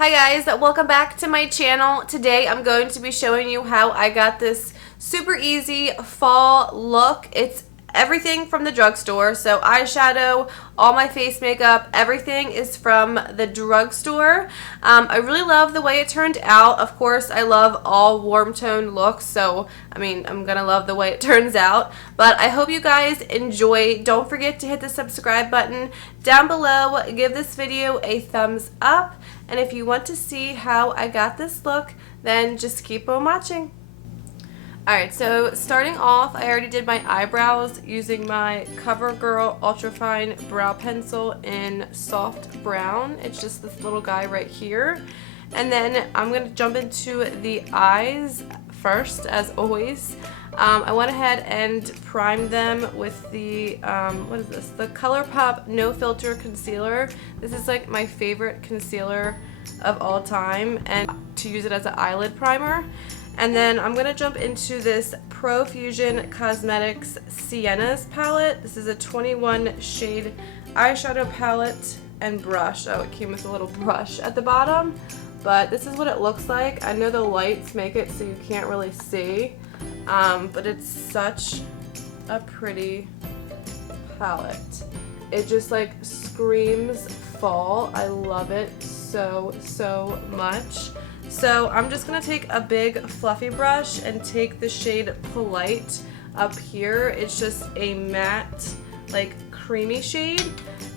Hi guys, welcome back to my channel. Today I'm going to be showing you how I got this super easy fall look. It's everything from the drugstore. So eyeshadow, all my face makeup, everything is from the drugstore. I really love the way it turned out. Of course, I love all warm tone looks, so I'm gonna love the way it turns out. But I hope you guys enjoy. Don't forget to hit the subscribe button down below. Give this video a thumbs up. And if you want to see how I got this look, then just keep on watching. Alright, so starting off, I already did my eyebrows using my CoverGirl Ultra Fine Brow Pencil in soft brown. It's just this little guy right here. And then I'm going to jump into the eyes first, as always. I went ahead and primed them with the, what is this? The ColourPop No Filter Concealer. This is like my favorite concealer of all time, and to use it as an eyelid primer. And then I'm going to jump into this Profusion Cosmetics Sienna's palette. This is a 21 shade eyeshadow palette and brush. Oh, it came with a little brush at the bottom, but this is what it looks like. I know the lights make it so you can't really see, but it's such a pretty palette. It just like screams fall. I love it so much. So I'm just going to take a big fluffy brush and take the shade Polite up here. It's just a matte, like creamy shade.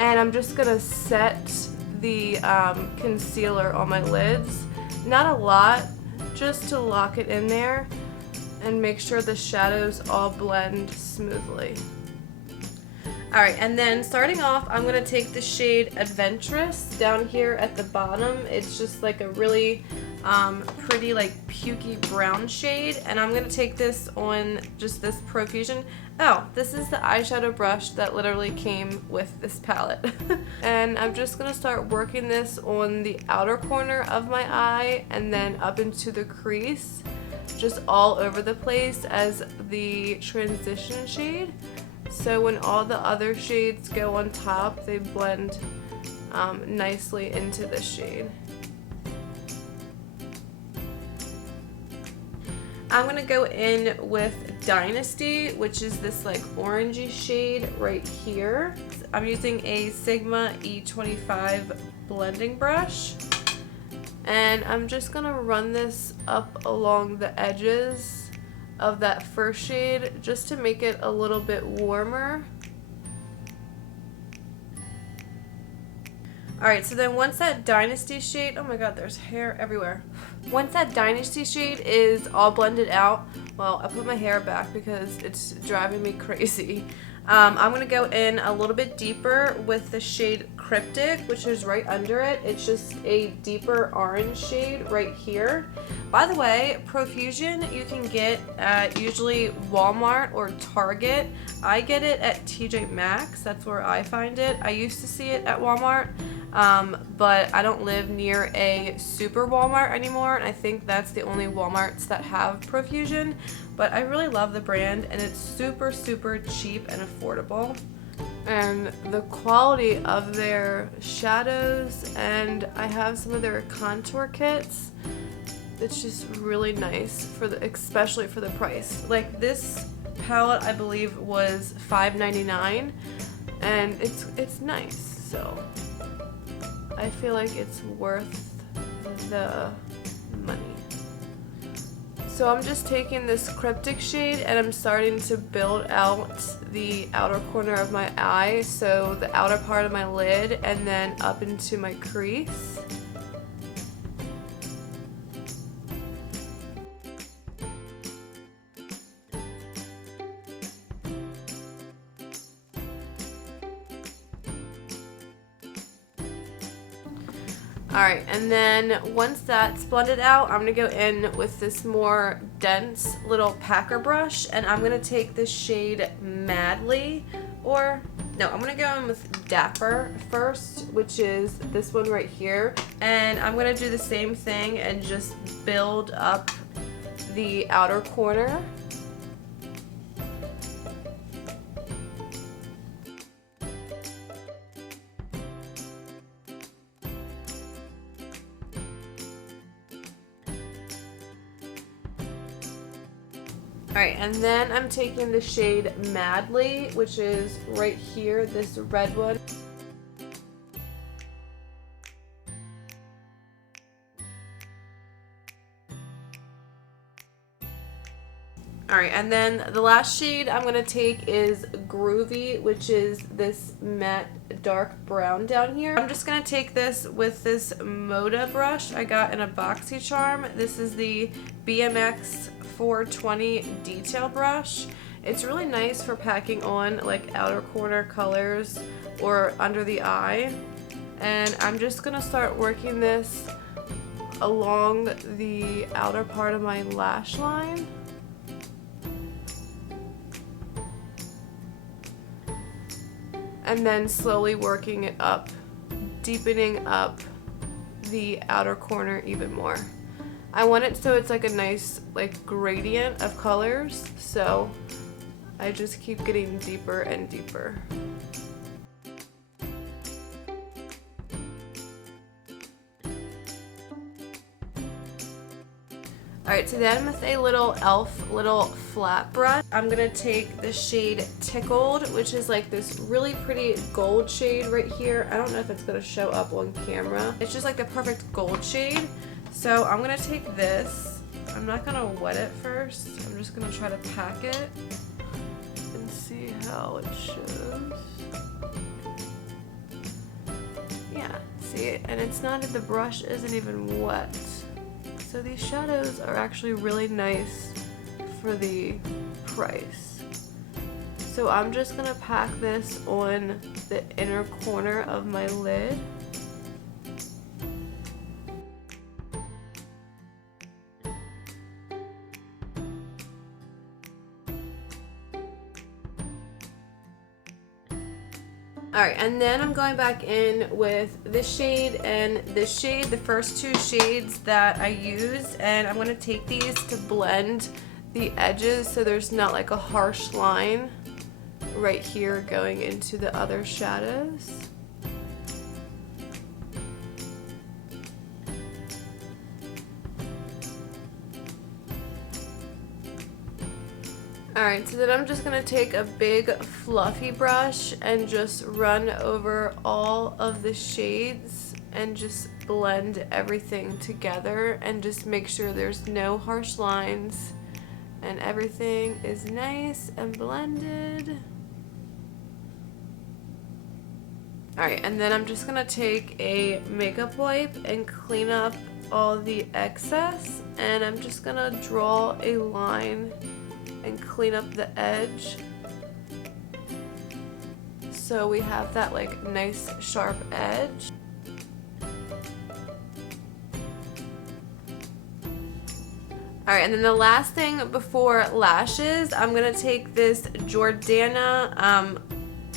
And I'm just going to set the concealer on my lids. Not a lot, just to lock it in there and make sure the shadows all blend smoothly. Alright, and then starting off, I'm going to take the shade Adventurous down here at the bottom. It's just like a really pretty like pukey brown shade, and I'm going to take this on just this Profusion. Oh, this is the eyeshadow brush that literally came with this palette. And I'm just going to start working this on the outer corner of my eye and then up into the crease, just all over the place as the transition shade. So when all the other shades go on top, they blend nicely into this shade. I'm going to go in with Dynasty, which is this like orangey shade right here. I'm using a Sigma E25 blending brush. And I'm just going to run this up along the edges of that first shade just to make it a little bit warmer. Alright, so then once that Dynasty shade, oh my god, there's hair everywhere. Once that Dynasty shade is all blended out, well, I put my hair back because it's driving me crazy. I'm going to go in a little bit deeper with the shade Cryptic, which is right under it. It's just a deeper orange shade right here. By the way, Profusion you can get at usually Walmart or Target. I get it at TJ Maxx. That's where I find it. I used to see it at Walmart, but I don't live near a super Walmart anymore, and I think that's the only Walmarts that have Profusion. But I really love the brand, and it's super cheap and affordable. And the quality of their shadows, and I have some of their contour kits. It's just really nice especially for the price. Like this palette, I believe was $5.99, and it's nice. So I feel like it's worth the money. So I'm just taking this Cryptic shade and I'm starting to build out the outer corner of my eye, so the outer part of my lid and then up into my crease. Alright, and then once that's blended out, I'm going to go in with this more dense little packer brush, and I'm going to take the shade Madly, or no, I'm going to go in with Dapper first, which is this one right here, and I'm going to do the same thing and just build up the outer corner. Alright, and then I'm taking the shade Madly, which is right here, this red one. Alright, and then the last shade I'm going to take is Groovy, which is this matte dark brown down here. I'm just going to take this with this Moda brush I got in a BoxyCharm. This is the BMX 420 detail brush. It's really nice for packing on like outer corner colors or under the eye. And I'm just going to start working this along the outer part of my lash line. And then slowly working it up, deepening up the outer corner even more. I want it so it's like a nice like gradient of colors, so I just keep getting deeper and deeper. Alright, so then with a little e.l.f. little flat brush, I'm going to take the shade Tickled, which is like this really pretty gold shade right here. I don't know if it's going to show up on camera. It's just like the perfect gold shade. So I'm going to take this. I'm not going to wet it first. I'm just going to try to pack it and see how it shows. Yeah, see, and it's not, the brush isn't even wet. So these shadows are actually really nice for the price. So I'm just going to pack this on the inner corner of my lid. Alright, and then I'm going back in with this shade and this shade, the first two shades that I used, and I'm going to take these to blend the edges so there's not like a harsh line right here going into the other shadows. Alright, so then I'm just going to take a big fluffy brush and just run over all of the shades and just blend everything together and just make sure there's no harsh lines and everything is nice and blended. Alright, and then I'm just going to take a makeup wipe and clean up all the excess, and I'm just going to draw a line and clean up the edge so we have that like nice sharp edge. Alright, and then the last thing before lashes, I'm gonna take this Jordana,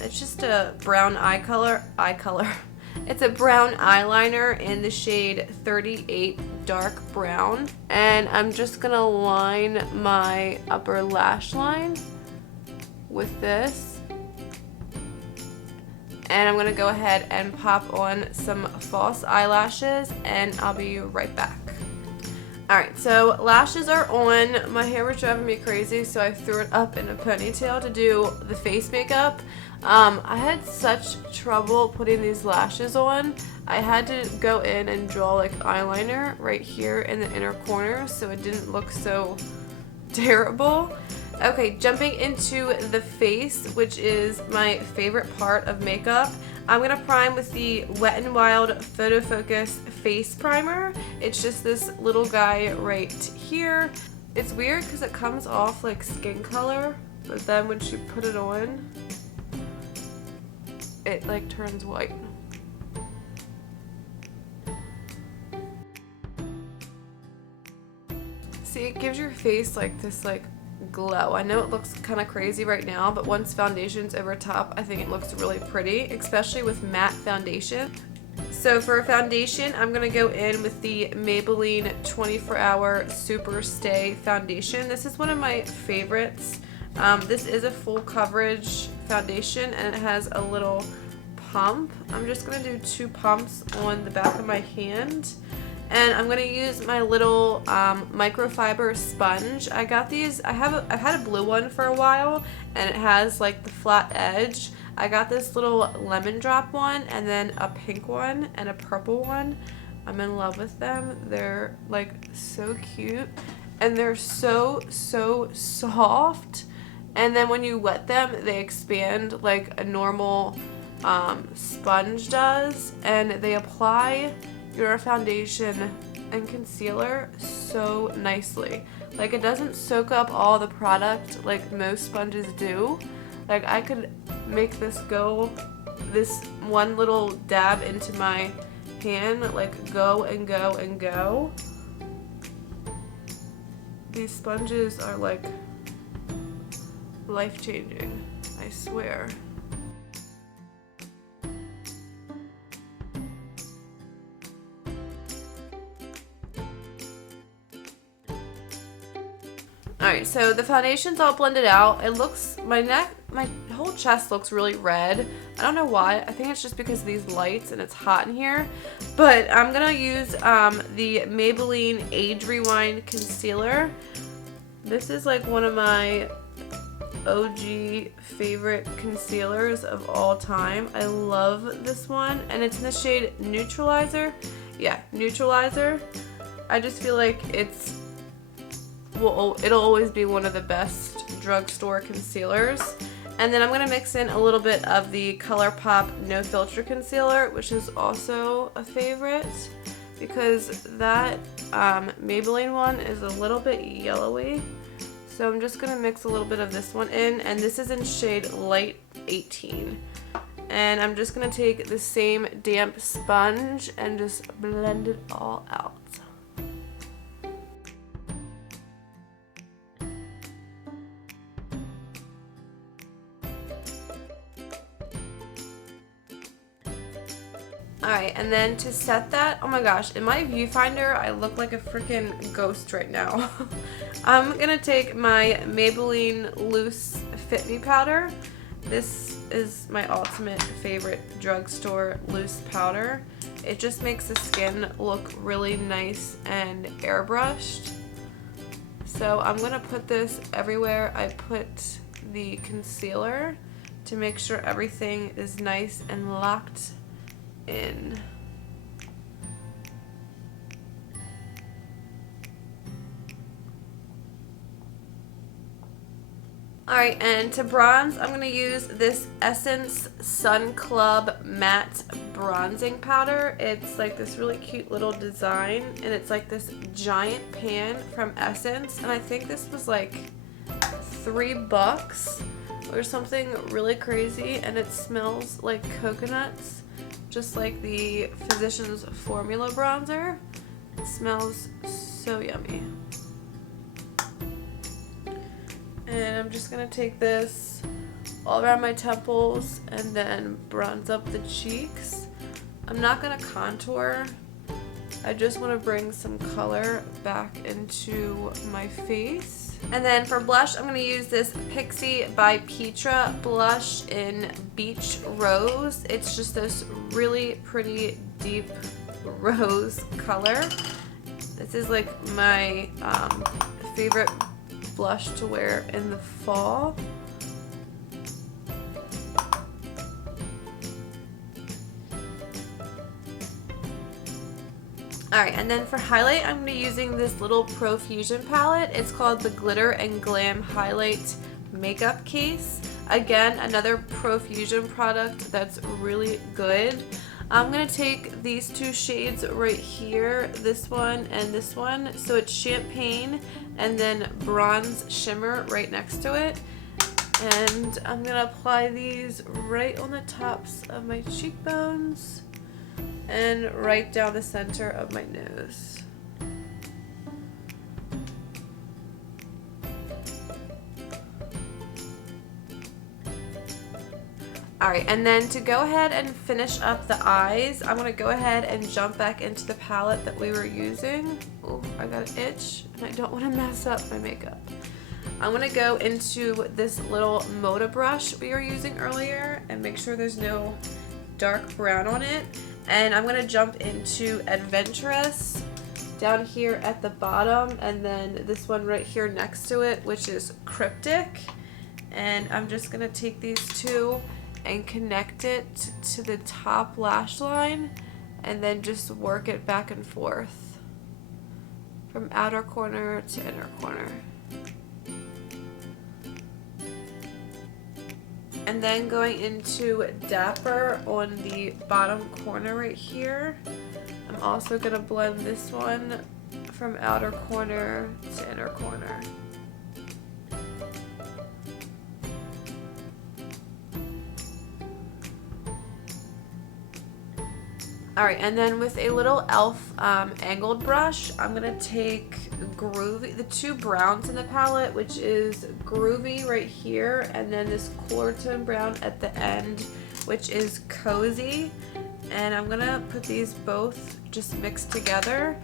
it's just a brown eye color. It's a brown eyeliner in the shade 38 dark brown, and I'm just gonna line my upper lash line with this, and I'm gonna go ahead and pop on some false eyelashes, and I'll be right back. Alright, so lashes are on. My hair was driving me crazy, so I threw it up in a ponytail to do the face makeup. I had such trouble putting these lashes on. I had to go in and draw like eyeliner right here in the inner corner so it didn't look so terrible. Okay, jumping into the face, which is my favorite part of makeup. I'm going to prime with the Wet n Wild Photo Focus Face Primer. It's just this little guy right here. It's weird because it comes off like skin color, but then when you put it on, it like turns white. See, it gives your face like this like glow. I know it looks kind of crazy right now, but once foundation's over top, I think it looks really pretty, especially with matte foundation. So for a foundation, I'm going to go in with the Maybelline 24-Hour Super Stay Foundation. This is one of my favorites. This is a full coverage foundation, and it has a little pump. I'm just going to do 2 pumps on the back of my hand, And I'm gonna use my little microfiber sponge. I got these, I've had a blue one for a while, and it has like the flat edge. I got this little lemon drop one, and then a pink one, and a purple one. I'm in love with them. They're like so cute, and they're so soft. And then when you wet them, they expand like a normal sponge does, and they apply your foundation and concealer so nicely. Like, it doesn't soak up all the product like most sponges do. Like, I could make this one little dab into my hand, like go and go and go. These sponges are like life-changing, I swear. Alright, so the foundation's all blended out. It looks, my whole chest looks really red. I don't know why. I think it's just because of these lights and it's hot in here. But I'm going to use the Maybelline Age Rewind Concealer. This is like one of my OG favorite concealers of all time. I love this one, and it's in the shade Neutralizer. Yeah, Neutralizer. I just feel like it'll always be one of the best drugstore concealers. And then I'm going to mix in a little bit of the ColourPop No Filter Concealer, which is also a favorite, because that Maybelline one is a little bit yellowy. So I'm just going to mix a little bit of this one in, and this is in shade Light 18. And I'm just going to take the same damp sponge and just blend it all out. Alright, and then to set that, oh my gosh, in my viewfinder, I look like a freaking ghost right now. I'm gonna take my Maybelline Loose Fit Me powder. This is my ultimate favorite drugstore loose powder. It just makes the skin look really nice and airbrushed. So I'm gonna put this everywhere I put the concealer to make sure everything is nice and locked in. Alright, and to bronze, I'm going to use this Essence Sun Club Matte Bronzing Powder. It's like this really cute little design, and it's like this giant pan from Essence, and I think this was like $3 or something really crazy, and it smells like coconuts, just like the Physicians Formula bronzer. It smells so yummy. And I'm just going to take this all around my temples and then bronze up the cheeks. I'm not going to contour. I just want to bring some color back into my face. And then for blush, I'm going to use this Pixie by Petra blush in Beach Rose. It's just this really pretty deep rose color. This is like my favorite blush to wear in the fall. Alright, and then for highlight, I'm going to be using this little Profusion palette. It's called the Glitter and Glam Highlight Makeup Case. Again, another Profusion product that's really good. I'm going to take these two shades right here, this one and this one. So it's Champagne and then Bronze Shimmer right next to it. And I'm going to apply these right on the tops of my cheekbones and right down the center of my nose. Alright, and then to go ahead and finish up the eyes, I'm going to go ahead and jump back into the palette that we were using. Oh, I got an itch, and I don't want to mess up my makeup. I'm going to go into this little Moda brush we were using earlier and make sure there's no dark brown on it. And I'm going to jump into Adventurous down here at the bottom, and then this one right here next to it, which is Cryptic. And I'm just gonna take these two and connect it to the top lash line, and then just work it back and forth from outer corner to inner corner. And then going into Dapper on the bottom corner right here, I'm also going to blend this one from outer corner to inner corner. Alright, and then with a little e.l.f. Angled brush, I'm going to take Groovy, the two browns in the palette, which is Groovy right here, and then this cooler tone brown at the end, which is Cozy. And I'm going to put these both just mixed together,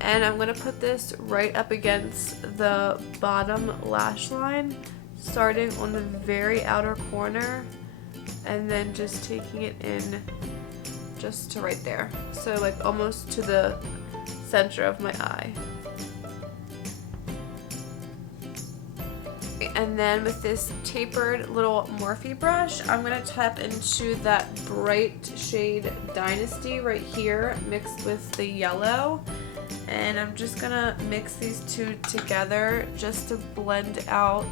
and I'm going to put this right up against the bottom lash line, starting on the very outer corner, and then just taking it in just to right there, so like almost to the center of my eye. And then with this tapered little Morphe brush, I'm going to tap into that bright shade Dynasty right here mixed with the yellow, and I'm just going to mix these two together just to blend out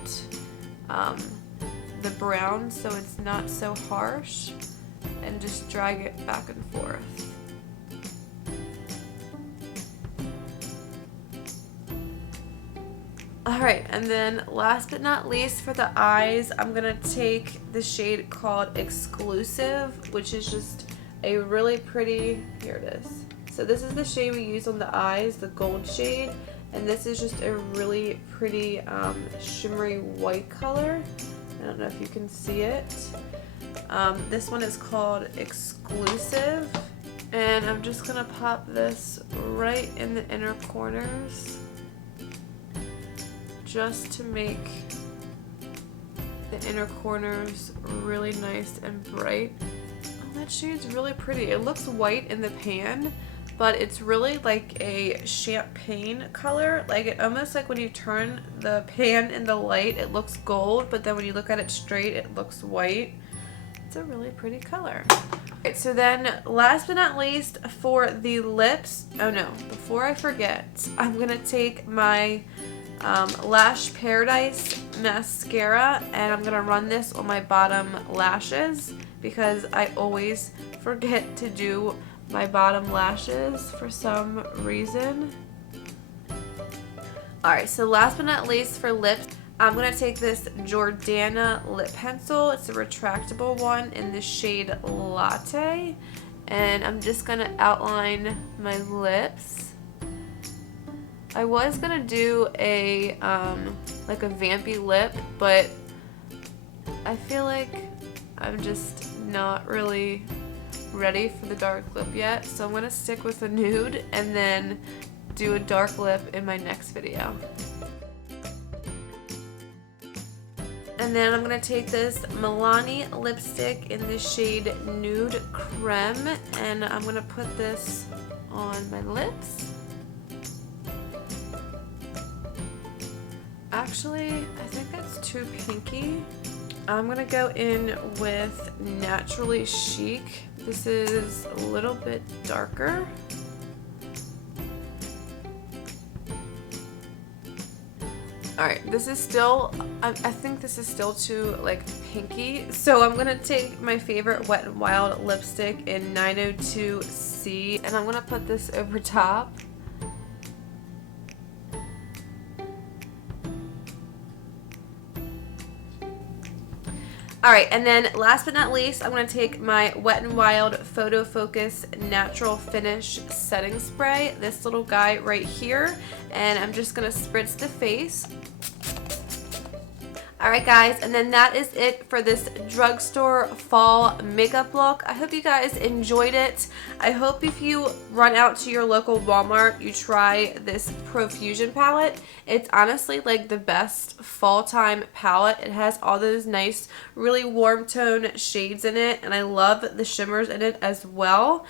the brown so it's not so harsh, and just drag it back and forth. Alright, and then last but not least for the eyes, I'm going to take the shade called Exclusive, which is just a really pretty, here it is. So this is the shade we use on the eyes, the gold shade, and this is just a really pretty shimmery white color. I don't know if you can see it. This one is called Exclusive, and I'm just going to pop this right in the inner corners just to make the inner corners really nice and bright. Oh, that shade's really pretty. It looks white in the pan, but it's really like a champagne color. Like it almost like when you turn the pan in the light, it looks gold, but then when you look at it straight, it looks white. It's a really pretty color. Alright, so then last but not least for the lips, oh no, before I forget, I'm gonna take my Lash Paradise mascara, and I'm gonna run this on my bottom lashes because I always forget to do my bottom lashes for some reason. Alright, so last but not least for lips, I'm going to take this Jordana lip pencil. It's a retractable one in the shade Latte, and I'm just going to outline my lips. I was going to do a like a vampy lip, but I feel like I'm just not really ready for the dark lip yet, so I'm going to stick with a nude and then do a dark lip in my next video. And then I'm going to take this Milani lipstick in the shade Nude Creme, and I'm going to put this on my lips. Actually, I think that's too pinky. I'm going to go in with Naturally Chic. This is a little bit darker. Alright, this is still, I think this is still too, like, pinky. So I'm going to take my favorite Wet n Wild lipstick in 902C, and I'm going to put this over top. Alright, and then last but not least, I'm going to take my Wet n Wild Photo Focus Natural Finish Setting Spray, this little guy right here, and I'm just going to spritz the face. Alright guys, and then that is it for this drugstore fall makeup look. I hope you guys enjoyed it. I hope if you run out to your local Walmart, you try this Profusion palette. It's honestly like the best fall time palette. It has all those nice, really warm tone shades in it, and I love the shimmers in it as well.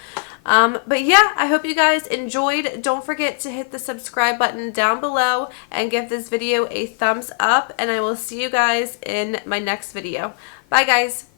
But yeah, I hope you guys enjoyed. Don't forget to hit the subscribe button down below and give this video a thumbs up, and I will see you guys in my next video. Bye guys.